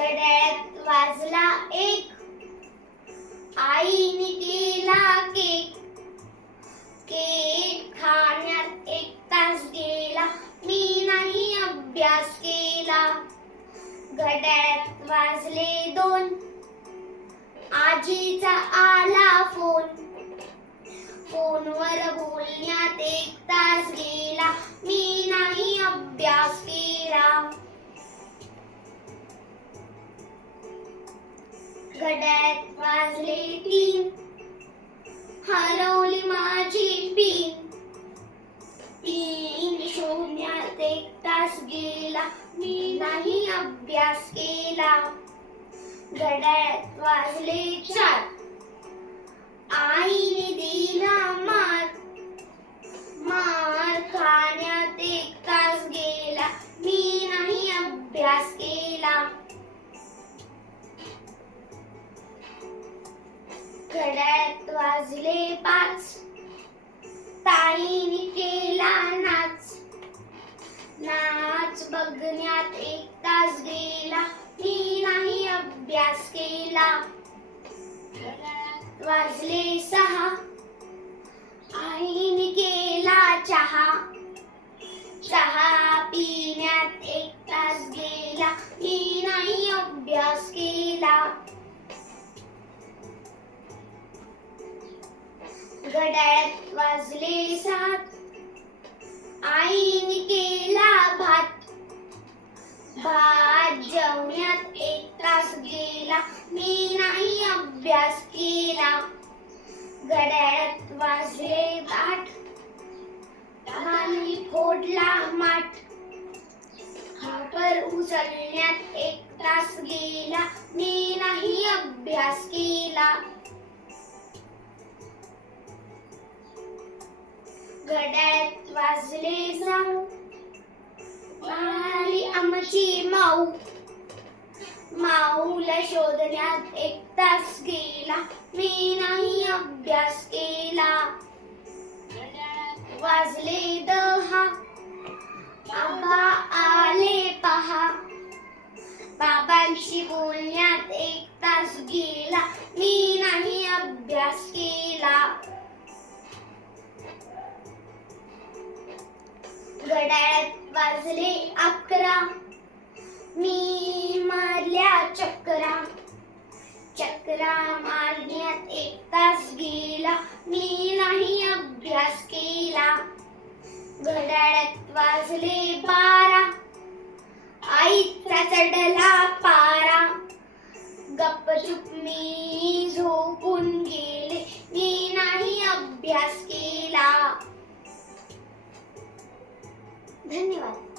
घड्याळ्यात वाजला एक. आईने केला केक. केक खाण्यात एक तास गेला. मी नाही अभ्यास केला. घड्याळ्यात वाजले दोन. आजीचा आला फोन. फोनवर बोलण्यात एक तास गेला. घड्याळ्यात वाजले तीन. हरवली माझी पिन. तीन शून्यात एक तास गेला. मी नाही अभ्यास केला. घड्यात वाजले चार. आईने दिला मा घड्याळ्यात वाजले पाच. ताईने केला नाच. नाच बघण्यात एक तास गेला. मी नाही अभ्यास केला. वाजले सहा. आईने केला चहा. चहा पिण्यात एक तास गेला. मी नाही अभ्यास केला. घड्याळ्यात वाजले सात. आईने केला भात. भात जेवण्यात एक तास गेला. मी नाही अभ्यास केला. घड्याळ्यात वाजले आठ पाणी फोडला माठ. हापर उचलण्यात एक तास गेला. मी नाही अभ्यास केला. घड्याळ्यात वाजले जाऊ आली आमची माऊ. माऊला शोधण्यात एक तास गेला. मी नाही अभ्यास केला. वाजले दहा. आबा आले पहा. बाबांशी बोलण्यात एक तास गेला. मी नाही अभ्यास केला. अकरा. मी मारल्या चक्रा. चक्रा मारण्यात एक तास गेला. मी नाही अभ्यास केला. घड्याळ्यात वाजले बारा. आईचा चढला पारा. गपचूप मी झोपून गेले. मी नाही अभ्यास केला. धन्यवाद.